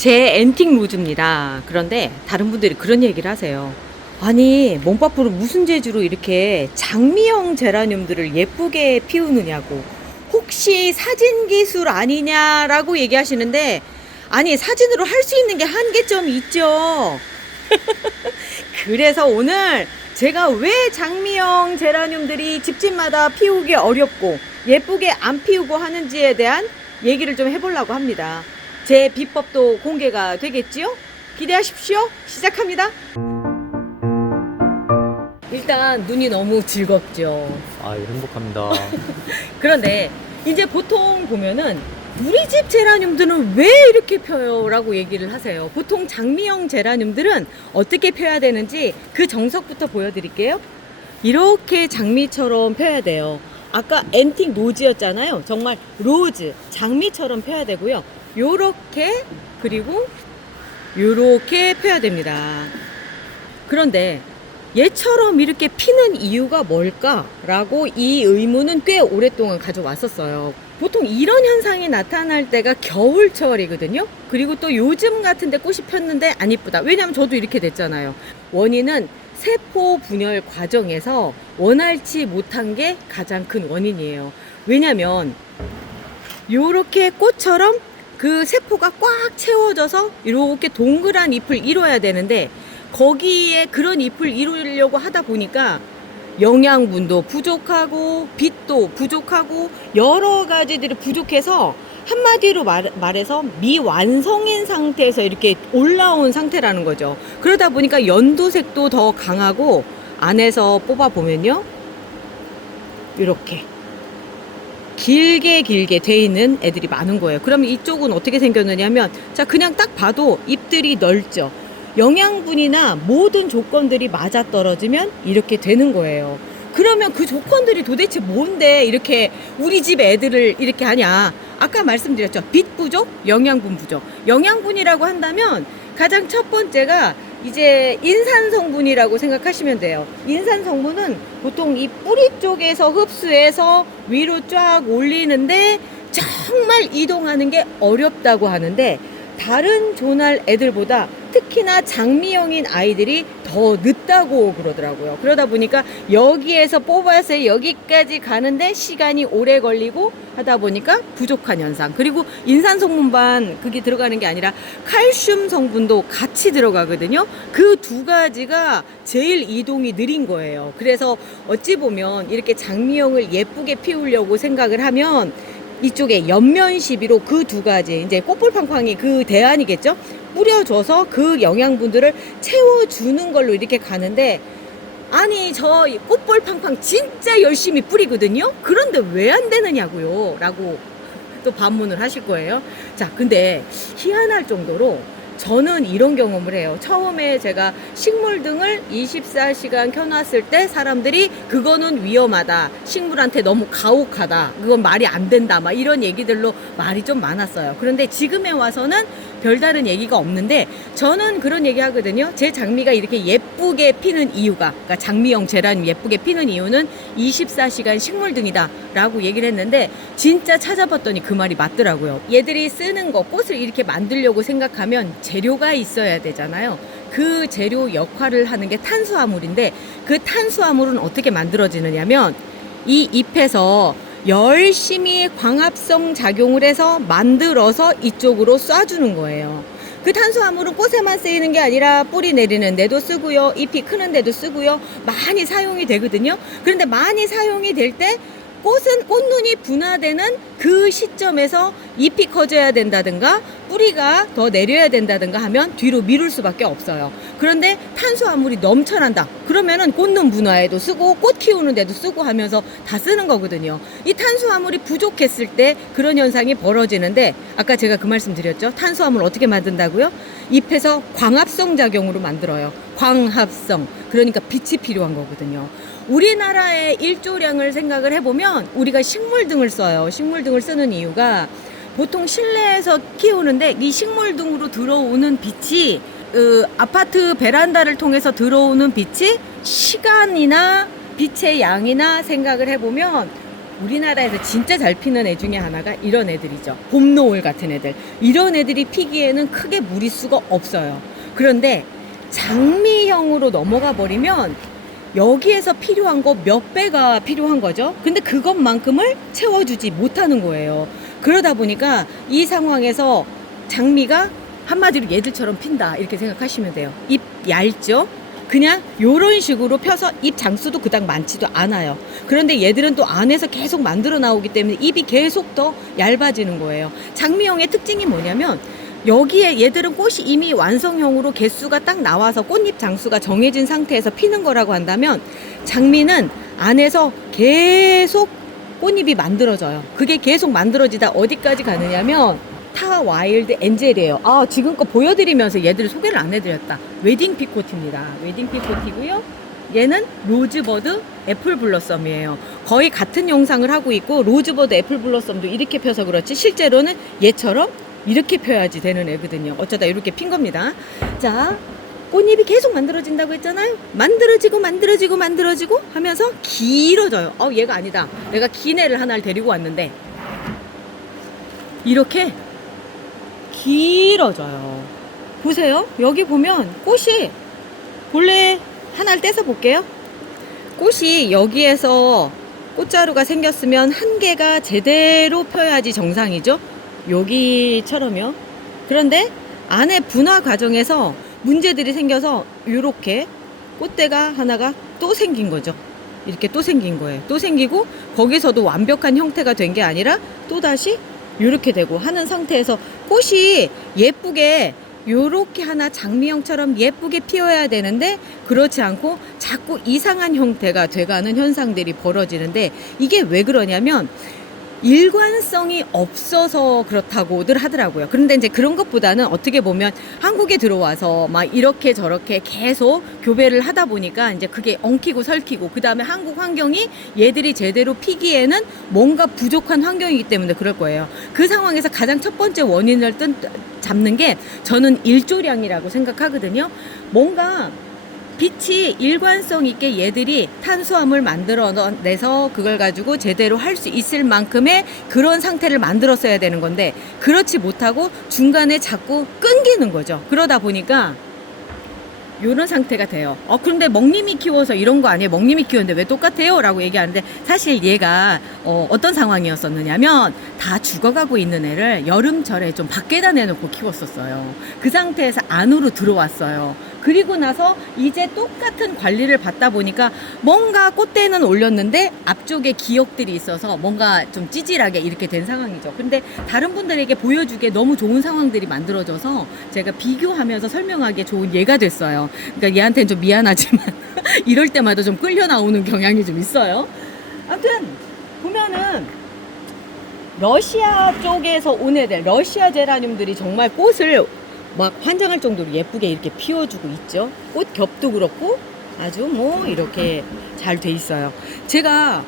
제 앤틱 로즈입니다. 그런데 다른 분들이 그런 얘기를 하세요. 아니, 몽파프로 무슨 재주로 이렇게 장미형 제라늄들을 예쁘게 피우느냐고. 혹시 사진 기술 아니냐라고 얘기하시는데, 아니, 사진으로 할 수 있는 게 한계점이 있죠. 그래서 오늘 제가 왜 장미형 제라늄들이 집집마다 피우기 어렵고 예쁘게 안 피우고 하는지에 대한 얘기를 좀 해보려고 합니다. 제 비법도 공개가 되겠지요? 기대하십시오. 시작합니다. 일단 눈이 너무 즐겁죠. 아, 예, 행복합니다. 그런데 이제 보통 보면은 우리 집 제라늄들은 왜 이렇게 펴요? 라고 얘기를 하세요. 보통 장미형 제라늄들은 어떻게 펴야 되는지 그 정석부터 보여드릴게요. 이렇게 장미처럼 펴야 돼요. 아까 앤틱 로즈였잖아요. 정말 로즈, 장미처럼 펴야 되고요. 요렇게, 그리고 요렇게 펴야 됩니다. 그런데 얘처럼 이렇게 피는 이유가 뭘까라고 이 의문은 꽤 오랫동안 가져왔었어요. 보통 이런 현상이 나타날 때가 겨울철이거든요. 그리고 또 요즘 같은데 꽃이 폈는데 안 이쁘다. 왜냐면 저도 이렇게 됐잖아요. 원인은 세포 분열 과정에서 원활치 못한 게 가장 큰 원인이에요. 왜냐면 요렇게 꽃처럼 그 세포가 꽉 채워져서 이렇게 동그란 잎을 이뤄야 되는데, 거기에 그런 잎을 이루려고 하다 보니까 영양분도 부족하고 빛도 부족하고 여러 가지들이 부족해서, 한마디로 말해서 미완성인 상태에서 이렇게 올라온 상태라는 거죠. 그러다 보니까 연두색도 더 강하고, 안에서 뽑아 보면요, 이렇게 길게 돼 있는 애들이 많은 거예요. 그러면 이쪽은 어떻게 생겼느냐면, 자, 그냥 딱 봐도 잎들이 넓죠. 영양분이나 모든 조건들이 맞아떨어지면 이렇게 되는 거예요. 그러면 그 조건들이 도대체 뭔데 이렇게 우리 집 애들을 이렇게 하냐? 아까 말씀드렸죠. 빛 부족, 영양분 부족. 영양분이라고 한다면 가장 첫 번째가 이제 인산 성분이라고 생각하시면 돼요. 인산 성분은 보통 이 뿌리 쪽에서 흡수해서 위로 쫙 올리는데 정말 이동하는 게 어렵다고 하는데, 다른 조날 애들보다 특히나 장미형인 아이들이 더 늦다고 그러더라고요. 그러다 보니까 여기에서 뽑아서 여기까지 가는데 시간이 오래 걸리고 하다 보니까 부족한 현상. 그리고 인산 성분만 그게 들어가는 게 아니라 칼슘 성분도 같이 들어가거든요. 그 두 가지가 제일 이동이 느린 거예요. 그래서 어찌 보면 이렇게 장미형을 예쁘게 피우려고 생각을 하면 이쪽에 옆면 시비로 그 두 가지, 이제 꽃볼팡팡이 그 대안이겠죠? 뿌려줘서 그 영양분들을 채워주는 걸로 이렇게 가는데, 아니, 저 꽃볼팡팡 진짜 열심히 뿌리거든요? 그런데 왜 안 되느냐고요? 라고 또 반문을 하실 거예요. 자, 근데 희한할 정도로 저는 이런 경험을 해요. 처음에 제가 식물등을 24시간 켜놨을 때 사람들이 그거는 위험하다, 식물한테 너무 가혹하다, 그건 말이 안 된다, 막 이런 얘기들로 말이 좀 많았어요. 그런데 지금에 와서는 별다른 얘기가 없는데, 저는 그런 얘기 하거든요. 제 장미가 이렇게 예쁘게 피는 이유가, 그러니까 장미형 제라늄 예쁘게 피는 이유는 24시간 식물등이다 라고 얘기를 했는데, 진짜 찾아봤더니 그 말이 맞더라고요. 얘들이 쓰는 거, 꽃을 이렇게 만들려고 생각하면 재료가 있어야 되잖아요. 그 재료 역할을 하는 게 탄수화물인데, 그 탄수화물은 어떻게 만들어지느냐면 이 잎에서 열심히 광합성 작용을 해서 만들어서 이쪽으로 쏴주는 거예요. 그 탄수화물은 꽃에만 쓰이는 게 아니라 뿌리 내리는 데도 쓰고요, 잎이 크는 데도 쓰고요, 많이 사용이 되거든요. 그런데 많이 사용이 될 때 꽃은 꽃눈이 분화되는 그 시점에서 잎이 커져야 된다든가 뿌리가 더 내려야 된다든가 하면 뒤로 미룰 수밖에 없어요. 그런데 탄수화물이 넘쳐난다 그러면은 꽃눈 분화에도 쓰고 꽃 키우는 데도 쓰고 하면서 다 쓰는 거거든요. 이 탄수화물이 부족했을 때 그런 현상이 벌어지는데, 아까 제가 그 말씀 드렸죠. 탄수화물 어떻게 만든다고요? 잎에서 광합성 작용으로 만들어요. 광합성, 그러니까 빛이 필요한 거거든요. 우리나라의 일조량을 생각을 해보면 우리가 식물등을 써요. 식물등을 쓰는 이유가, 보통 실내에서 키우는데 이 식물등으로 들어오는 빛이, 아파트 베란다를 통해서 들어오는 빛이 시간이나 빛의 양이나 생각을 해보면 우리나라에서 진짜 잘 피는 애 중에 하나가 이런 애들이죠. 봄노을 같은 애들. 이런 애들이 피기에는 크게 무리수가 없어요. 그런데 장미형으로 넘어가 버리면 여기에서 필요한 거 몇 배가 필요한 거죠. 근데 그것만큼을 채워주지 못하는 거예요. 그러다 보니까 이 상황에서 장미가 한마디로 얘들처럼 핀다 이렇게 생각하시면 돼요. 잎 얇죠? 그냥 요런 식으로 펴서 잎 장수도 그닥 많지도 않아요. 그런데 얘들은 또 안에서 계속 만들어 나오기 때문에 잎이 계속 더 얇아지는 거예요. 장미형의 특징이 뭐냐면 여기에 얘들은 꽃이 이미 완성형으로 개수가 딱 나와서 꽃잎 장수가 정해진 상태에서 피는 거라고 한다면 장미는 안에서 계속 꽃잎이 만들어져요. 그게 계속 만들어지다 어디까지 가느냐면 타 와일드 엔젤이에요. 아, 지금껏 보여드리면서 얘들을 소개를 안 해드렸다. 웨딩 피코티입니다. 웨딩 피코티고요. 얘는 로즈버드 애플 블러썸이에요. 거의 같은 영상을 하고 있고 로즈버드 애플 블러썸도 이렇게 펴서 그렇지 실제로는 얘처럼 이렇게 펴야지 되는 애거든요. 어쩌다 이렇게 핀 겁니다. 자, 꽃잎이 계속 만들어진다고 했잖아요. 만들어지고 하면서 길어져요. 얘가 아니다. 내가 긴 애를 하나를 데리고 왔는데 이렇게 길어져요. 보세요. 여기 보면 꽃이 본래 하나를 떼서 볼게요. 꽃이 여기에서 꽃자루가 생겼으면 한 개가 제대로 펴야지 정상이죠. 여기처럼요. 그런데 안에 분화 과정에서 문제들이 생겨서 이렇게 꽃대가 하나가 또 생긴 거죠. 이렇게 또 생긴 거예요. 또 생기고 거기서도 완벽한 형태가 된 게 아니라 또다시 이렇게 되고 하는 상태에서 꽃이 예쁘게 요렇게 하나 장미형처럼 예쁘게 피어야 되는데 그렇지 않고 자꾸 이상한 형태가 돼가는 현상들이 벌어지는데 이게 왜 그러냐면 일관성이 없어서 그렇다고들 하더라고요. 그런데 이제 그런 것보다는 어떻게 보면 한국에 들어와서 막 이렇게 저렇게 계속 교배를 하다 보니까 이제 그게 엉키고 설키고 그 다음에 한국 환경이 얘들이 제대로 피기에는 뭔가 부족한 환경이기 때문에 그럴 거예요. 그 상황에서 가장 첫 번째 원인을 잡는 게 저는 일조량이라고 생각하거든요. 뭔가 빛이 일관성 있게 얘들이 탄수화물 만들어내서 그걸 가지고 제대로 할 수 있을 만큼의 그런 상태를 만들었어야 되는 건데 그렇지 못하고 중간에 자꾸 끊기는 거죠. 그러다 보니까 이런 상태가 돼요. 그런데 먹님이 키워서 이런 거 아니에요? 먹님이 키웠는데 왜 똑같아요? 라고 얘기하는데 사실 얘가 어떤 상황이었었느냐면 다 죽어가고 있는 애를 여름철에 좀 밖에다 내놓고 키웠었어요. 그 상태에서 안으로 들어왔어요. 그리고 나서 이제 똑같은 관리를 받다 보니까 뭔가 꽃대는 올렸는데 앞쪽에 기역들이 있어서 뭔가 좀 찌질하게 이렇게 된 상황이죠. 근데 다른 분들에게 보여주기에 너무 좋은 상황들이 만들어져서 제가 비교하면서 설명하기에 좋은 예가 됐어요. 그러니까 얘한테는 좀 미안하지만 이럴 때마다 좀 끌려 나오는 경향이 좀 있어요. 아무튼 보면은 러시아 쪽에서 온 애들, 러시아 제라늄들이 정말 꽃을 막 환장할 정도로 예쁘게 이렇게 피워주고 있죠. 꽃 겹도 그렇고 아주 뭐 이렇게 잘 돼 있어요. 제가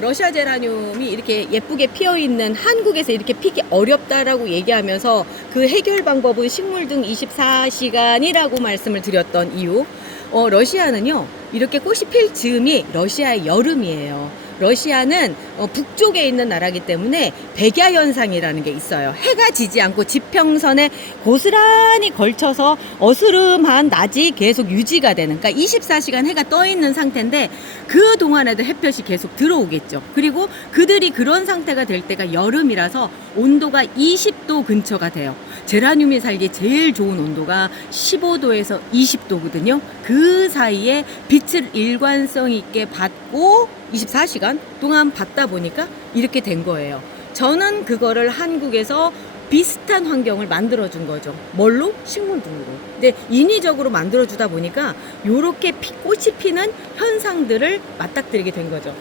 러시아 제라늄이 이렇게 예쁘게 피어있는 한국에서 이렇게 피기 어렵다라고 얘기하면서 그 해결 방법은 식물등 24시간이라고 말씀을 드렸던 이유. 러시아는요 이렇게 꽃이 필 즈음이 러시아의 여름이에요. 러시아는 북쪽에 있는 나라이기 때문에 백야 현상이라는 게 있어요. 해가 지지 않고 지평선에 고스란히 걸쳐서 어스름한 낮이 계속 유지가 되는, 그러니까 24시간 해가 떠 있는 상태인데 그 동안에도 햇볕이 계속 들어오겠죠. 그리고 그들이 그런 상태가 될 때가 여름이라서 온도가 20도 근처가 돼요. 제라늄이 살기 제일 좋은 온도가 15도에서 20도거든요. 그 사이에 빛을 일관성 있게 받고 24시간 동안 받다 보니까 이렇게 된 거예요. 저는 그거를 한국에서 비슷한 환경을 만들어준 거죠. 뭘로? 식물등으로. 근데 인위적으로 만들어주다 보니까 요렇게 꽃이 피는 현상들을 맞닥뜨리게 된 거죠.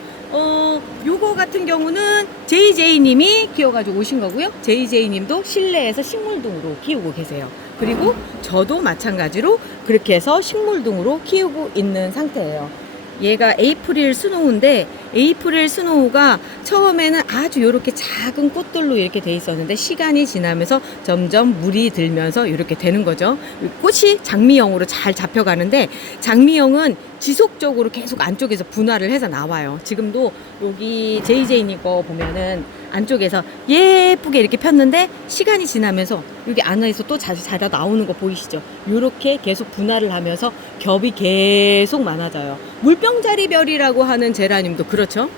요거 같은 경우는 JJ님이 키워가지고 오신 거고요. JJ님도 실내에서 식물등으로 키우고 계세요. 그리고 저도 마찬가지로 그렇게 해서 식물등으로 키우고 있는 상태예요. 얘가 에이프릴 스노우인데 에이프릴 스노우가 처음에는 아주 이렇게 작은 꽃들로 이렇게 돼 있었는데 시간이 지나면서 점점 물이 들면서 이렇게 되는 거죠. 꽃이 장미형으로 잘 잡혀가는데 장미형은 지속적으로 계속 안쪽에서 분화를 해서 나와요. 지금도 여기 JJ님 거 보면은 안쪽에서 예쁘게 이렇게 폈는데 시간이 지나면서 여기 안에서 또 자라 나오는 거 보이시죠? 이렇게 계속 분화를 하면서 겹이 계속 많아져요. 물병자리별이라고 하는 제라늄도 그렇죠.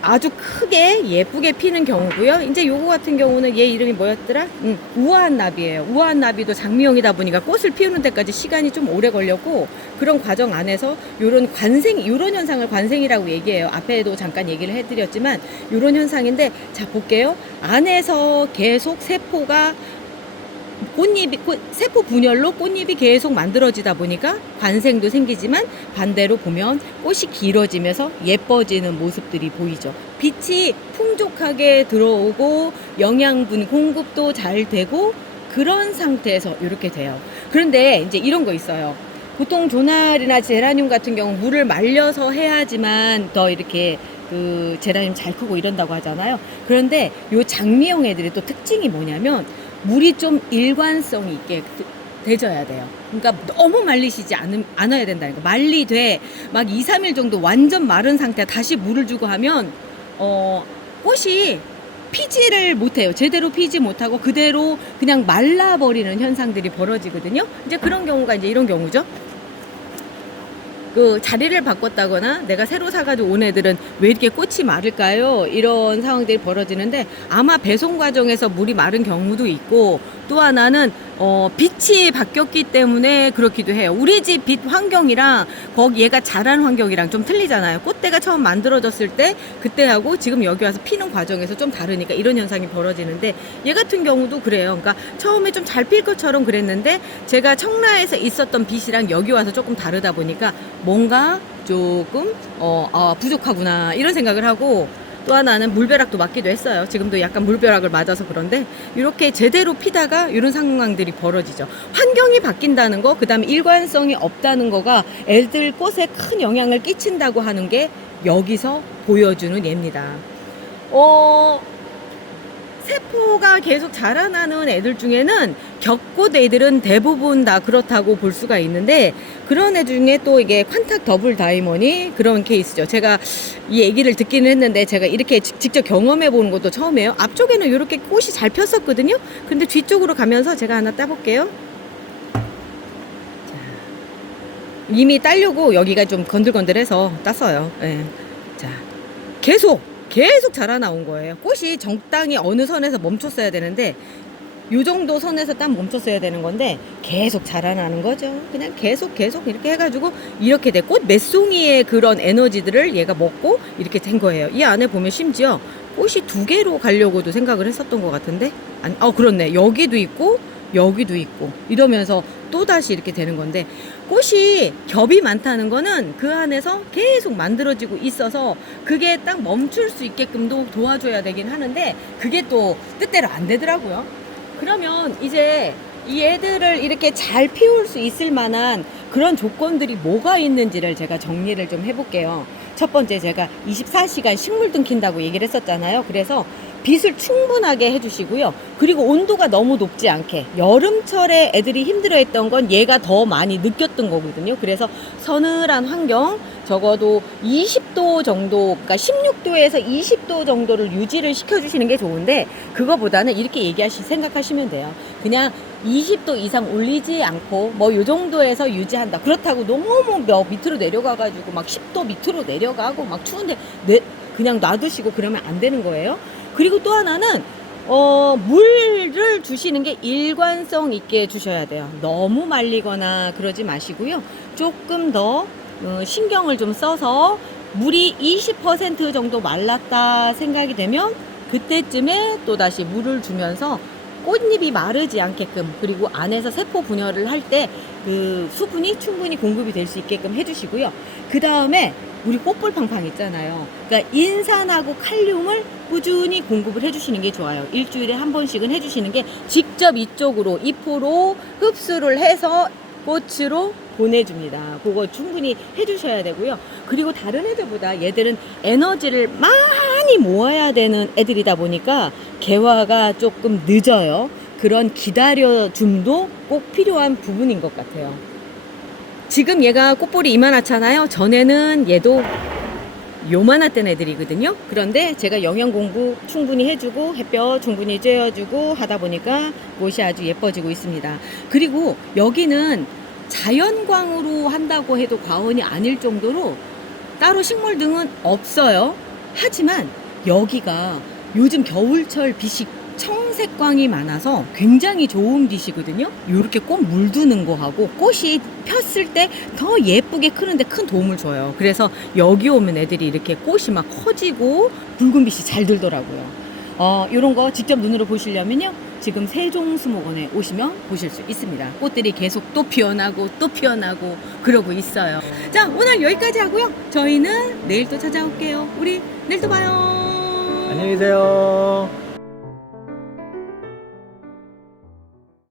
아주 크게 예쁘게 피는 경우고요. 이제 요거 같은 경우는 얘 이름이 뭐였더라? 우아한 나비예요. 우아한 나비도 장미형이다 보니까 꽃을 피우는 데까지 시간이 좀 오래 걸렸고 그런 과정 안에서 요런 요런 현상을 관생이라고 얘기해요. 앞에도 잠깐 얘기를 해드렸지만 요런 현상인데 자 볼게요. 안에서 계속 세포가 세포 분열로 꽃잎이 계속 만들어지다 보니까 관생도 생기지만 반대로 보면 꽃이 길어지면서 예뻐지는 모습들이 보이죠. 빛이 풍족하게 들어오고 영양분 공급도 잘 되고 그런 상태에서 이렇게 돼요. 그런데 이제 이런 거 있어요. 보통 조날이나 제라늄 같은 경우 물을 말려서 해야지만 더 이렇게 그 제라늄 잘 크고 이런다고 하잖아요. 그런데 요 장미형 애들의 또 특징이 뭐냐면 물이 좀 일관성 있게 데져야 돼요. 그러니까 너무 말리시지 않아야 된다는 거. 말리되 막 2, 3일 정도 완전 마른 상태 다시 물을 주고 하면 꽃이 피지를 못해요. 제대로 피지 못하고 그대로 그냥 말라버리는 현상들이 벌어지거든요. 이제 그런 경우가 이제 이런 경우죠. 그 자리를 바꿨다거나 내가 새로 사가지고 온 애들은 왜 이렇게 꽃이 마를까요? 이런 상황들이 벌어지는데 아마 배송 과정에서 물이 마른 경우도 있고 또 하나는 빛이 바뀌었기 때문에 그렇기도 해요. 우리 집 빛 환경이랑 거기 얘가 자란 환경이랑 좀 틀리잖아요. 꽃대가 처음 만들어졌을 때 그때하고 지금 여기 와서 피는 과정에서 좀 다르니까 이런 현상이 벌어지는데 얘 같은 경우도 그래요. 그러니까 처음에 좀 잘 필 것처럼 그랬는데 제가 청라에서 있었던 빛이랑 여기 와서 조금 다르다 보니까 뭔가 조금 부족하구나 이런 생각을 하고 또 하나는 물벼락도 맞기도 했어요. 지금도 약간 물벼락을 맞아서 그런데 이렇게 제대로 피다가 이런 상황들이 벌어지죠. 환경이 바뀐다는 거, 그 다음에 일관성이 없다는 거가 애들 꽃에 큰 영향을 끼친다고 하는 게 여기서 보여주는 예입니다. 세포가 계속 자라나는 애들 중에는 겹꽃 애들은 대부분 다 그렇다고 볼 수가 있는데 그런 애 중에 또 이게 퀀탁 더블 다이몬이 그런 케이스죠. 제가 이 얘기를 듣기는 했는데 제가 이렇게 직접 경험해 보는 것도 처음이에요. 앞쪽에는 이렇게 꽃이 잘 폈었거든요. 근데 뒤쪽으로 가면서 제가 하나 따볼게요. 자, 이미 따려고 여기가 좀 건들건들해서 땄어요. 네. 자, 계속 자라 나온 거예요. 꽃이 적당히 어느 선에서 멈췄어야 되는데 요 정도 선에서 딱 멈췄어야 되는 건데 계속 자라나는 거죠. 그냥 계속 이렇게 해가지고 이렇게 돼. 꽃 맷송이의 그런 에너지들을 얘가 먹고 이렇게 된 거예요. 이 안에 보면 심지어 꽃이 2개로 가려고도 생각을 했었던 것 같은데 그렇네. 여기도 있고 여기도 있고 이러면서 또다시 이렇게 되는 건데 꽃이 겹이 많다는 거는 그 안에서 계속 만들어지고 있어서 그게 딱 멈출 수 있게끔도 도와줘야 되긴 하는데 그게 또 뜻대로 안 되더라고요. 그러면 이제 이 애들을 이렇게 잘 피울 수 있을 만한 그런 조건들이 뭐가 있는지를 제가 정리를 좀 해볼게요. 첫 번째 제가 24시간 식물등 킨다고 얘기를 했었잖아요. 그래서 빛을 충분하게 해주시고요. 그리고 온도가 너무 높지 않게 여름철에 애들이 힘들어했던 건 얘가 더 많이 느꼈던 거거든요. 그래서 서늘한 환경 적어도 20도 정도 그러니까 16도에서 20도 정도를 유지를 시켜주시는 게 좋은데 그거보다는 이렇게 생각하시면 돼요. 그냥 20도 이상 올리지 않고 뭐 요 정도에서 유지한다. 그렇다고 너무 밑으로 내려가가지고 막 10도 밑으로 내려가고 막 추운데 그냥 놔두시고 그러면 안 되는 거예요. 그리고 또 하나는 물을 주시는 게 일관성 있게 주셔야 돼요. 너무 말리거나 그러지 마시고요. 조금 더 신경을 좀 써서 물이 20% 정도 말랐다 생각이 되면 그때쯤에 또다시 물을 주면서 꽃잎이 마르지 않게끔 그리고 안에서 세포 분열을 할 때 그 수분이 충분히 공급이 될 수 있게끔 해주시고요. 그 다음에 우리 꽃불팡팡 있잖아요. 그러니까 인산하고 칼륨을 꾸준히 공급을 해주시는 게 좋아요. 일주일에 한 번씩은 해주시는 게 직접 이쪽으로 잎으로 흡수를 해서 꽃으로 보내줍니다. 그거 충분히 해주셔야 되고요. 그리고 다른 애들보다 얘들은 에너지를 많이 모아야 되는 애들이다 보니까 개화가 조금 늦어요. 그런 기다려줌도 꼭 필요한 부분인 것 같아요. 지금 얘가 꽃볼이 이만하잖아요. 전에는 얘도 요만했던 애들이거든요. 그런데 제가 영양 공부 충분히 해주고 햇볕 충분히 쬐어주고 하다 보니까 꽃이 아주 예뻐지고 있습니다. 그리고 여기는 자연광으로 한다고 해도 과언이 아닐 정도로 따로 식물 등은 없어요. 하지만 여기가 요즘 겨울철 빛이 청색광이 많아서 굉장히 좋은 빛이거든요. 이렇게 꽃 물드는 거하고 꽃이 폈을 때 더 예쁘게 크는데 큰 도움을 줘요. 그래서 여기 오면 애들이 이렇게 꽃이 막 커지고 붉은 빛이 잘 들더라고요. 이런 거 직접 눈으로 보시려면요. 지금 세종수목원에 오시면 보실 수 있습니다. 꽃들이 계속 또 피어나고 또 피어나고 그러고 있어요. 자, 오늘 여기까지 하고요. 저희는 내일 또 찾아올게요. 우리 내일 또 봐요. 안녕히 계세요.